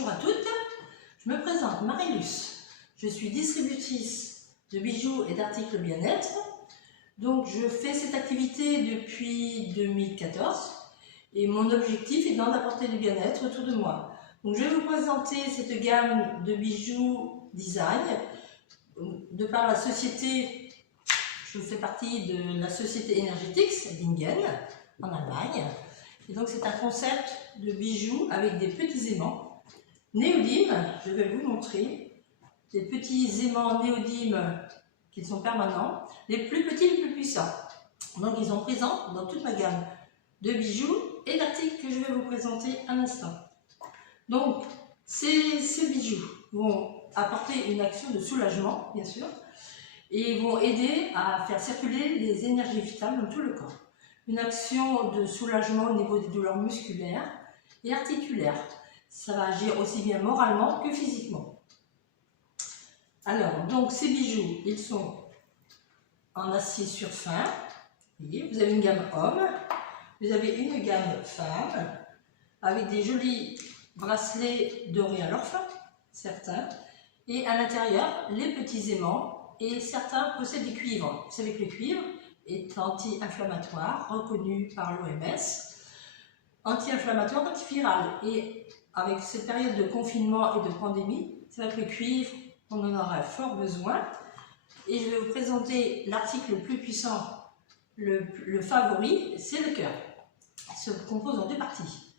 bonjour à toutes, je me présente Marilus, je suis distributrice de bijoux et d'articles bien-être. Donc je fais cette activité depuis 2014 et mon objectif est d'apporter du bien-être autour de moi. Donc je vais vous présenter cette gamme de bijoux design de par la société, je fais partie de la société Energetics Bingen en Allemagne. Et donc c'est un concept de bijoux avec des petits aimants néodymes. Je vais vous montrer des petits aimants néodymes qui sont permanents, les plus petits et les plus puissants. Donc ils sont présents dans toute ma gamme de bijoux et d'articles que je vais vous présenter à l'instant. Donc ces bijoux vont apporter une action de soulagement, bien sûr, et vont aider à faire circuler les énergies vitales dans tout le corps. Une action de soulagement au niveau des douleurs musculaires et articulaires. Ça va agir aussi bien moralement que physiquement. Alors, donc ces bijoux, ils sont en acier surfin. Vous avez une gamme homme, vous avez une gamme femme, avec des jolis bracelets dorés à leur fin, certains, et à l'intérieur, les petits aimants, et certains possèdent du cuivre. Vous savez que le cuivre est anti-inflammatoire, reconnu par l'OMS, anti-inflammatoire, antiviral. Et avec cette période de confinement et de pandémie, c'est vrai que le cuivre, on en aura fort besoin. Et je vais vous présenter l'article le plus puissant, le favori, c'est le cœur. Il se compose en deux parties.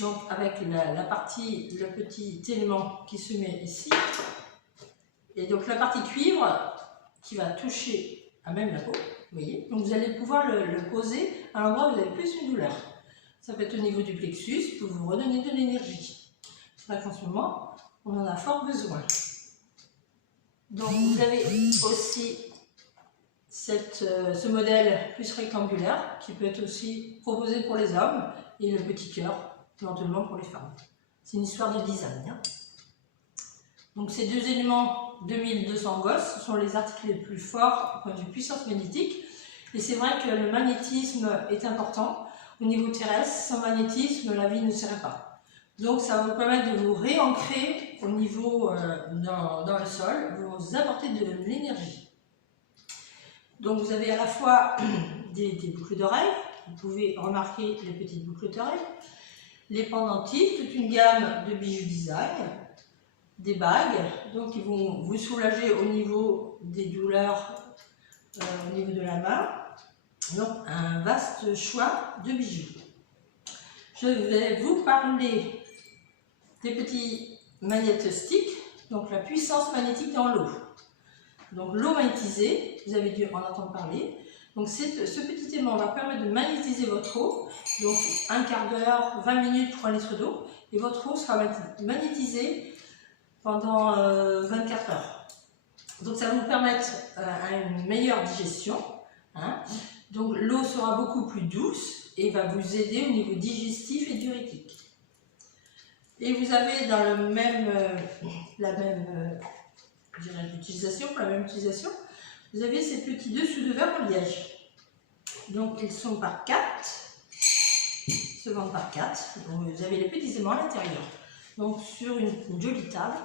Donc avec la partie, le petit élément qui se met ici, et donc la partie cuivre qui va toucher à même la peau, vous voyez. Donc vous allez pouvoir le poser à l'endroit où vous avez plus une douleur. Ça peut être au niveau du plexus pour vous redonner de l'énergie. C'est vrai qu'en ce moment, on en a fort besoin. Donc vous avez aussi ce modèle plus rectangulaire qui peut être aussi proposé pour les hommes et le petit cœur éventuellement pour les femmes. C'est une histoire de design. Hein. Donc ces deux éléments 2200 gosses sont les articles les plus forts au point de vue puissance magnétique. Et c'est vrai que le magnétisme est important au niveau terrestre. Sans magnétisme, la vie ne serait pas. Donc ça va vous permettre de vous réancrer au niveau dans le sol, vous apporter de l'énergie. Donc vous avez à la fois des boucles d'oreilles, vous pouvez remarquer les petites boucles d'oreilles, les pendentifs, toute une gamme de bijoux design, des bagues, donc ils vont vous soulager au niveau des douleurs, au niveau de la main. Donc un vaste choix de bijoux. Je vais vous parler des petits magnétosticks, donc la puissance magnétique dans l'eau. Donc l'eau magnétisée, vous avez dû en entendre parler. Donc ce petit aimant va permettre de magnétiser votre eau, donc un quart d'heure, 20 minutes pour un litre d'eau, et votre eau sera magnétisée pendant 24 heures. Donc ça va vous permettre une meilleure digestion. Hein. Donc l'eau sera beaucoup plus douce et va vous aider au niveau digestif et diurétique. Et vous avez dans la même utilisation, vous avez ces petits dessous de verre en liège. Donc ils sont par 4, se vendent par 4. Donc vous avez les petits aimants à l'intérieur. Donc sur une jolie table,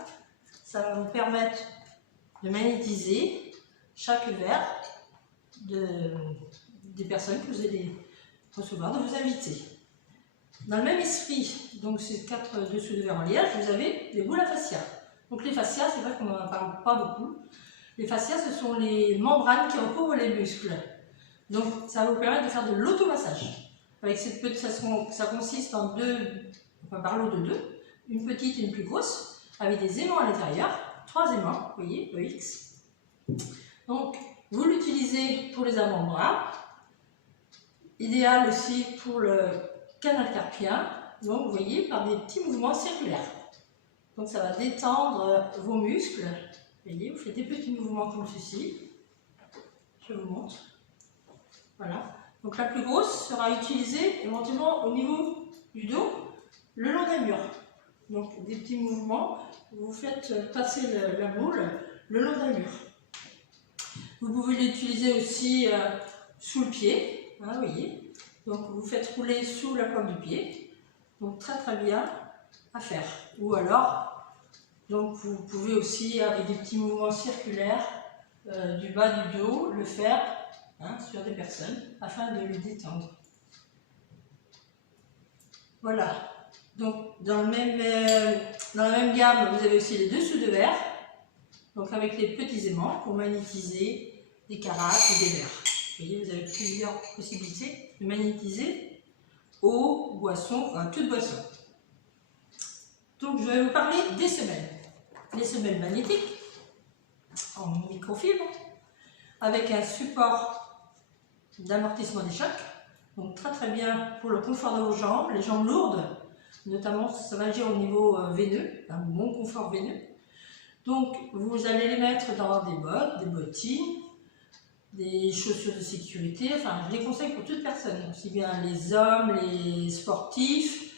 ça va vous permettre de magnétiser chaque verre des personnes que vous allez recevoir, de vos invités. Dans le même esprit, donc ces 4 dessous de verre en liège, vous avez les boules à fascia. Donc les fascias, c'est vrai qu'on n'en parle pas beaucoup. Les fascias, ce sont les membranes qui recouvrent les muscles. Donc ça va vous permettre de faire de l'automassage. Avec cette petite, ça consiste en par lot de 2, une petite et une plus grosse, avec des aimants à l'intérieur, 3 aimants, vous voyez, EX. Donc vous l'utilisez pour les avant-bras, idéal aussi pour le canal carpien, donc vous voyez, par des petits mouvements circulaires. Donc ça va détendre vos muscles. Vous voyez, vous faites des petits mouvements comme ceci. Je vous montre. Voilà. Donc la plus grosse sera utilisée éventuellement au niveau du dos, le long d'un mur. Donc des petits mouvements, vous faites passer la boule le long d'un mur. Vous pouvez l'utiliser aussi sous le pied, hein, vous voyez. Donc vous faites rouler sous la pointe du pied. Donc très très bien. à faire. Ou alors, donc vous pouvez aussi, avec des petits mouvements circulaires du bas du dos, le faire sur des personnes afin de les détendre. Voilà. Donc dans la même gamme, vous avez aussi les dessous de verre. Donc avec les petits aimants pour magnétiser des carafes et des verres. Vous voyez, vous avez plusieurs possibilités de magnétiser eau, boisson, enfin toute boisson. Donc je vais vous parler des semelles. Les semelles magnétiques en microfibre avec un support d'amortissement des chocs. Donc très bien pour le confort de vos jambes, les jambes lourdes, notamment ça va agir au niveau veineux, un bon confort veineux. Donc vous allez les mettre dans des bottes, des bottines, des chaussures de sécurité, enfin je les conseille pour toute personne, aussi bien les hommes, les sportifs,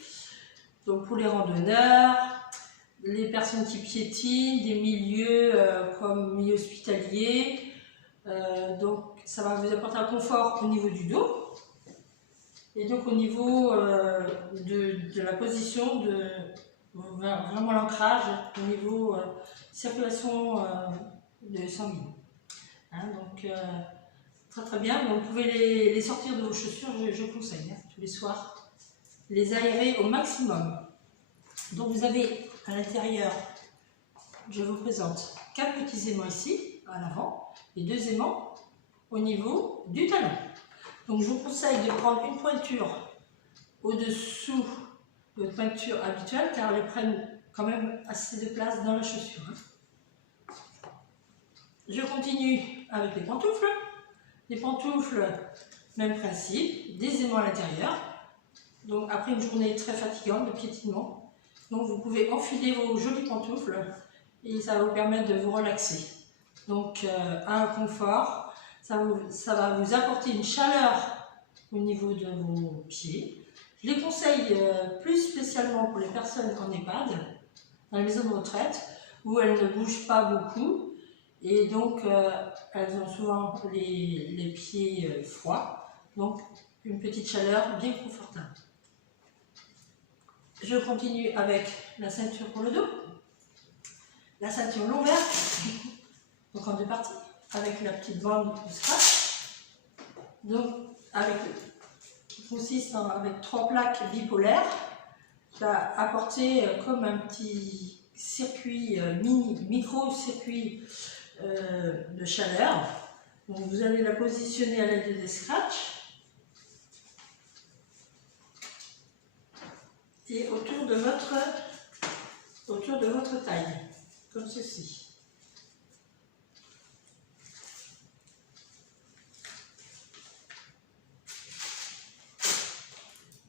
donc pour les randonneurs, les personnes qui piétinent, des milieux comme milieu hospitalier, donc ça va vous apporter un confort au niveau du dos et donc au niveau de la position, de vraiment l'ancrage au niveau circulation de sanguine. Donc très bien, donc vous pouvez les sortir de vos chaussures, je conseille tous les soirs, les aérer au maximum. Donc vous avez à l'intérieur, je vous présente 4 petits aimants ici, à l'avant, et 2 aimants au niveau du talon. Donc je vous conseille de prendre une pointure au-dessous de votre pointure habituelle, car elles prennent quand même assez de place dans la chaussure. Je continue avec les pantoufles. Les pantoufles, même principe, des aimants à l'intérieur. Donc après une journée très fatigante de piétinement, donc vous pouvez enfiler vos jolies pantoufles et ça va vous permettre de vous relaxer. Donc un confort, ça va vous apporter une chaleur au niveau de vos pieds. Je les conseille plus spécialement pour les personnes en EHPAD, dans les maisons de retraite, où elles ne bougent pas beaucoup. Et donc, elles ont souvent les pieds froids, donc une petite chaleur bien confortable. Je continue avec la ceinture pour le dos, la ceinture lombaire, donc en 2 parties, avec la petite bande de scratch, donc qui consiste avec 3 plaques bipolaires, qui va apporter comme un petit circuit, micro-circuit de chaleur. Donc vous allez la positionner à l'aide des scratchs et autour de votre taille, comme ceci.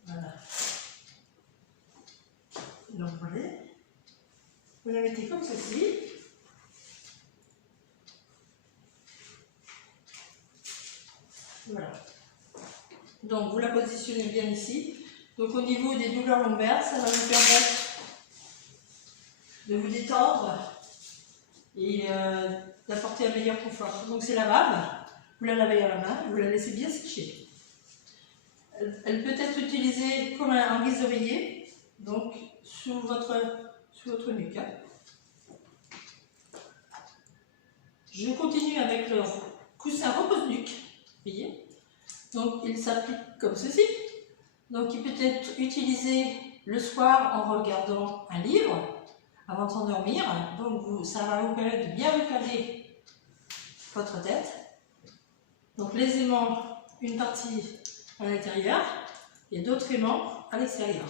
Voilà. Donc vous la mettez comme ceci. Voilà. Donc vous la positionnez bien ici. Donc au niveau des douleurs lombaires, ça va vous permettre de vous détendre et d'apporter un meilleur confort. Donc c'est lavable, vous la lavez à la main, vous la laissez bien sécher. Elle peut être utilisée comme un guise d'oreiller, donc sous votre nuque. Je continue avec le coussin repose-nuque. Voyez, donc il s'applique comme ceci. Donc il peut être utilisé le soir en regardant un livre avant de s'endormir. Donc ça va vous permettre de bien recaler votre tête. Donc les aimants, une partie à l'intérieur et d'autres aimants à l'extérieur.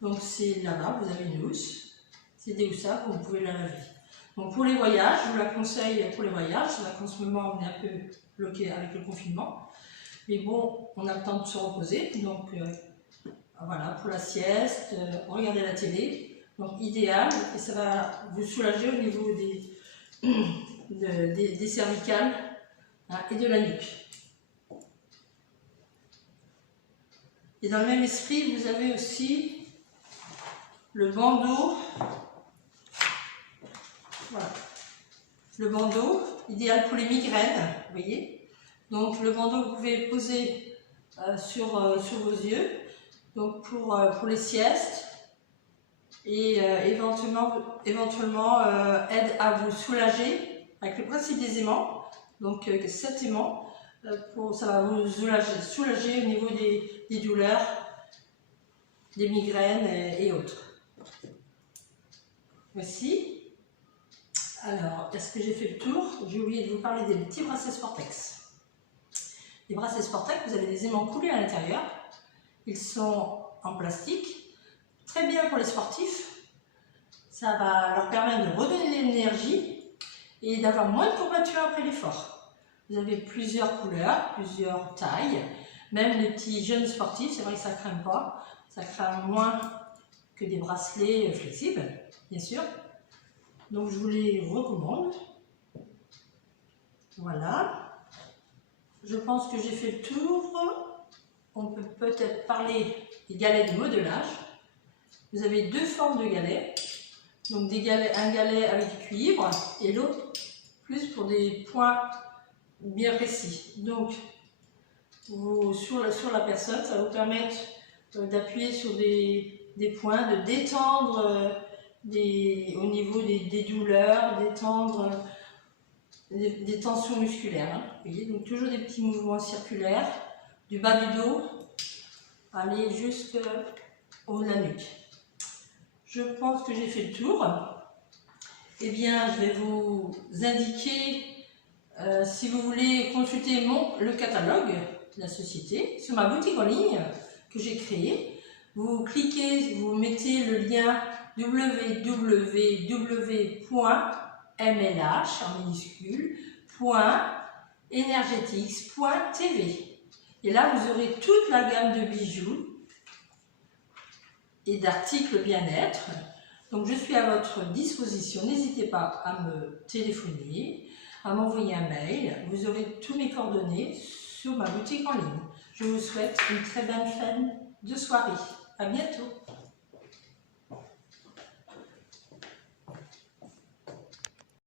Donc c'est lavable, vous avez une housse, c'est déhoussable, vous pouvez la laver. Donc pour les voyages, je vous la conseille pour les voyages, c'est vrai qu'en ce moment on est un peu bloqué avec le confinement. Mais bon, on a le temps de se reposer, donc voilà, pour la sieste, regarder la télé, donc idéal, et ça va vous soulager au niveau des cervicales et de la nuque. Et dans le même esprit, vous avez aussi le bandeau. Voilà. Le bandeau, idéal pour les migraines, vous voyez. Donc le bandeau, vous pouvez poser sur vos yeux, donc pour les siestes, et éventuellement aide à vous soulager avec le principe des aimants. Donc 7 aimants, ça va vous soulager au niveau des douleurs, des migraines et autres. Voici. Alors, est-ce que j'ai fait le tour? J'ai oublié de vous parler des petits bracelets Sportex. Les bracelets Sportex, vous avez des aimants coulés à l'intérieur. Ils sont en plastique, très bien pour les sportifs. Ça va leur permettre de redonner de l'énergie et d'avoir moins de courbatures après l'effort. Vous avez plusieurs couleurs, plusieurs tailles. Même les petits jeunes sportifs, c'est vrai que ça ne crame pas. Ça crame moins que des bracelets flexibles, bien sûr. Donc je vous les recommande. Voilà. Je pense que j'ai fait le tour. On peut peut-être parler des galets de modelage. Vous avez deux formes de galets. Donc un galet avec du cuivre et l'autre plus pour des points bien précis. Donc sur la personne, ça va vous permettre d'appuyer sur des points, de détendre au niveau des douleurs, détendre des tensions musculaires. Hein. Vous voyez, donc toujours des petits mouvements circulaires, du bas du dos, aller jusqu'au haut de la nuque. Je pense que j'ai fait le tour. Eh bien, je vais vous indiquer, si vous voulez consulter le catalogue de la société, sur ma boutique en ligne que j'ai créée. Vous cliquez, vous mettez le lien www.mlh en minuscule .energetics.tv et là vous aurez toute la gamme de bijoux et d'articles bien-être. Donc je suis à votre disposition, n'hésitez pas à me téléphoner, à m'envoyer un mail, vous aurez tous mes coordonnées sur ma boutique en ligne. Je vous souhaite une très bonne fin de soirée, à bientôt.